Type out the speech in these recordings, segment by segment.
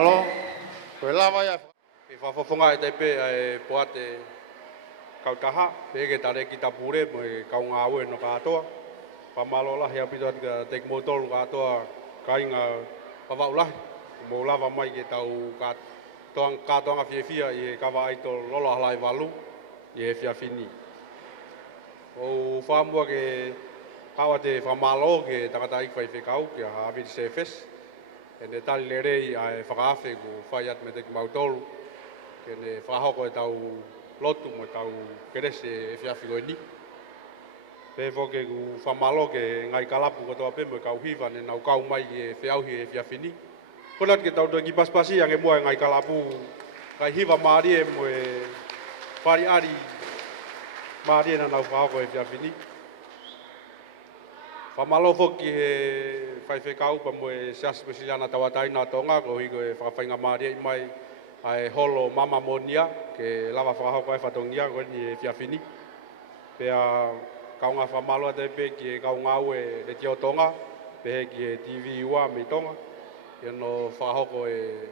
malo. Koe lava ia. Ke whawhawhonga e teipe e poate kautaha, peke tare ki tapure mo e kaunga aue no katoa. Pamalo la hea pito atika teik motolu katoa kainga pawaulahi. Mo lava mai ke tau katoanga fiefia i e kawa aito lolo halai walu i e fiafini. O whamua ke kawa te whamalo ke takata ikwai whekau ke hawiti sefes. E ne tali le rei a e whakaafe ko whai at me teki mautolu. Ke ne whahoko e tau lotu mo tau kerese e fiafi koe ni. Pe whoke ku whamalo ke ngai kalapu ko toa pe mo kau hiva ne nau kau mai e whiauhi e fiafi ni. Konat ke tau ki paspasi ang e mua ngai kalapu kai hiva maari e mo e pari ari maari e na nau whahoko e fiafi ni. Whamalo whoki he whaiwhekau pa mo e seasi pesiliana tawatai nā tonga ko hiko e whakawhainga maari e mai ai holo mama monia ke lava whakahoko e whatongia ko ni e fiafini. Pea kaunga whamalo te pe ki e kaunga au e le tio tonga, pe he ki e TV ua me tonga. Ia no whakahoko e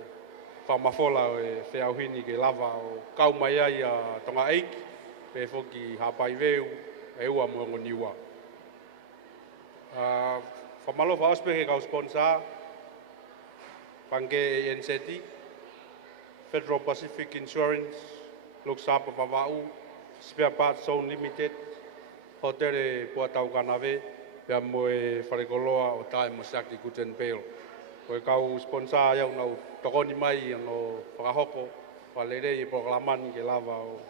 whamafola e whiauhini ke lava o kau mai ai a tonga eiki, pe whoki hapai veu e ua mwongo ni ua. Whamalo whaospe ke kau sponsor, Pange e NCT, Federal Pacific Insurance, looks up of Avau, Spare Parts Zone Limited, Hotel e Puatau Kanave, Pea moe wharekoloa o tae mo Saki Guten Pale. Koe kau sponsor iau nau tokoni mai no whakahoko, whalerei e proklamani ke lava o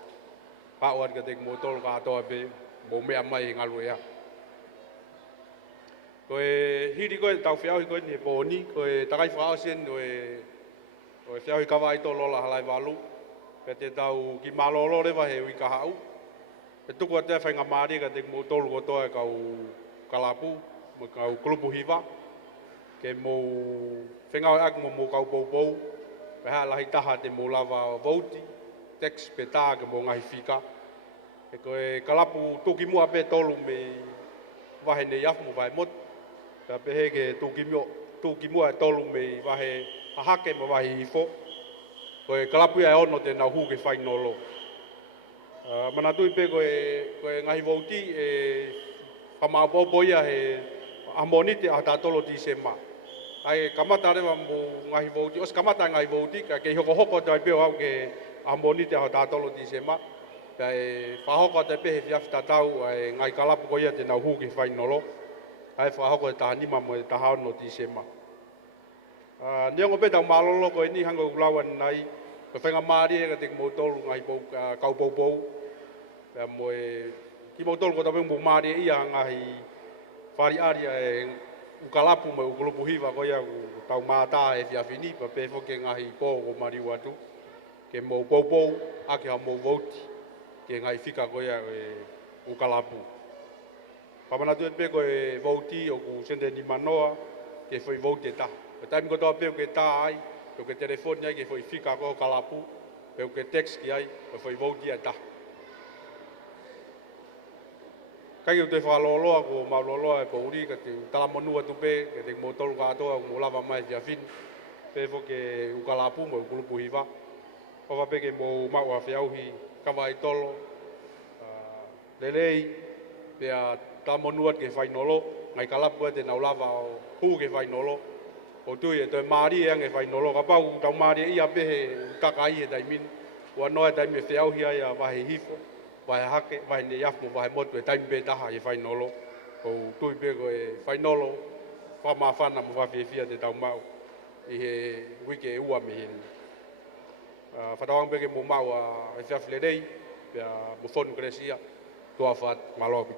hauat ka tek motol ka atoa pe, mo mea mai ngalu ea. Koe hiri koe tau whiauhi koe ni e pōni, koe takai whaosien koe whiauhi kawa aito lola halai walu. Pea te tau ki malolo rewa he ui kahau. E tuku a te whainga maari ka te mo tolu kotoa e kau kalapu, mo kau kulupu hiva. Ke mo whengau e ak mo kau poupou. Pe haa lahi taha te mo lava vouti, tex pe taa ke mo ngahi whika. E koe kalapu tuki mua pe tolu me wahe ne iafu mo vai motu. Pea pehe ke tuki mua e tolu me wahe hahake mo wahe hifo. Koe kalapu ia e ono te nau hu ke whai nolo. Mana tui pe koe ngahi vouti e whamaupopo ia he amonite a tātolo ti se ma. Ai kamata rewa mo ngahi vouti, os kamata ngahi vouti, ka ke hoko hoko tai peo au ke amonite a tātolo ti se ma. Pea e whahoko te pehe whiafi tatau ai ngai kalapu ko ia te nau hu ke whai nolo. Ai whahoko e taha nima mo e taha ono ti se ma. Niongo pe tau malolo ko ini hango ulawan nai, ko whenga maari e ka te motolu ngai kau poupou. Pea mo e ki motolu ko tawengu mo maari e ia ngahi whari aria e ukalapu mo ukulupu hiva ko ia tau mātā e whiawhini, pa pe whoke ngahi pō ko mari watu. Ke mo poupou, ake ha mo vouti, ke ngai whika ko ia e ukalapu. Pamana tu e pe ko e vouti o ku sende ni manoa, ke foi vouti e taha. Pe taimi ko toa peo ke tā ai, peo ke telefoni ai ke foi whika ko kalapu, peo ke text ki ai, pe foi vouti e taha. Kai o te whaloloa ko mauloloa e pauri, ka te talamonua tupe, ke te motolu katoa, mo lava mai whiawhini, pe fo ke ukalapu mo ukulupu hiva. Papa pe ke mo maua whiauhi, kawa i tolo, lelei, pea talamonua ke whainolo, ngai kalapu e te nau lava o hu ke whainolo, o tui e toi maari e ange whainolo, ka pau tau maari e ia pehe utaka i e taimin, ua noa e taimi e whiauhi ai a wahe hifo, wahe hake, wahe ne iafu, wahe motu e taimi pe taha e whainolo, o tui pe ko e whainolo, whamawhana mo whawhiawhia te tau mau, i he wike e ua me heni. Whatawang pe ke mo mau e whiawhile rei, pea mo whonu kresia, tua what malobi.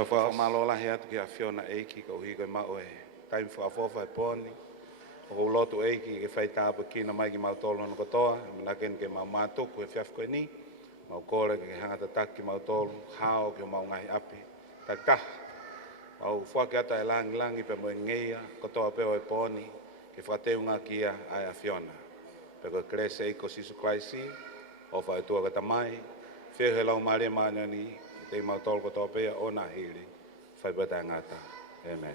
Ka wha malola he atu ki a Fiona Eiki ka uhi koe mao e time wha fofa e poni. O ko lotu Eiki ke whai tāpa kina mai ki mau tolo no kotoa. Mana ken ke mau mātuku e whiaf koe ni. Mau kore ke hangata taki mau tolo. Hao ke mau ngahi api. Tak tah. Mau whake ata e langi pe mo e ngeia. Kotoa peo e poni. Ke whateunga kia ai a Fiona. Pe koe krese eiko sisu Kraisi. O whae tua kata mai. Whio he lau maare maana ni. Te mau tolo kotoa pea o na hiri. Whai bata ngata. Amen.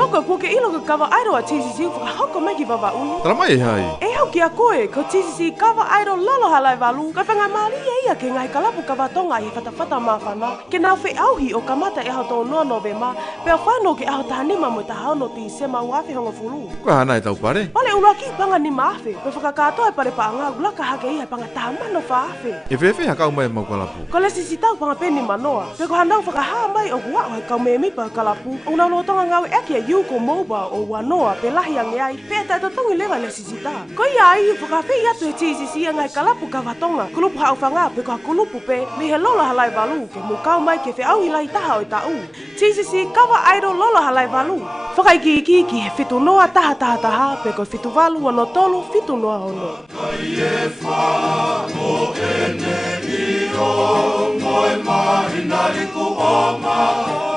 Toka ko ke ilo ka kawa airo a TCC whakahoko mai ki wawa ui. Tara mai e hai. E hau ki a koe, ko TCC kawa airo lolo halai walu, ka whanga maari e ia ke ngai kalapu kawa tonga i whatawhata mawhana, ke nau whi auhi o kamata e hau tō noa novema, pea whanau ke aho tahanima mo ta hauno ti sema uawhi hongo fulu. Ko hana e tau pare? Pale ula ki panga ni maafe, pe whakakatoa e pare pa anga ulaka hake ia panga tahamano whaafe. E whewhi hakau mai mau kalapu. Ko le sisi tau panga peni manoa, pe ko hanau whakahaa mai o kua o he kau me mipa kalapu, o nau lotonga ngawe eki a yuko moba o wanoa pe lahi ange ai, pe ata tongi lewa le sisi ta. Ko ia ai whakawhi atu e TCC ngai kalapu ka watonga, kulupu hau whanga pe ko kulupu pe, mi he lolo halai walu, ke mukau mai ke whi au hilai taha o ta u. TCC kawa airo lolo halai walu. Whakaiki iki ki he whitu noa taha, pe ko whitu walu ono tolu whitu noa ono. Kai e wha o ene i o, moe mahi nari ku o ma.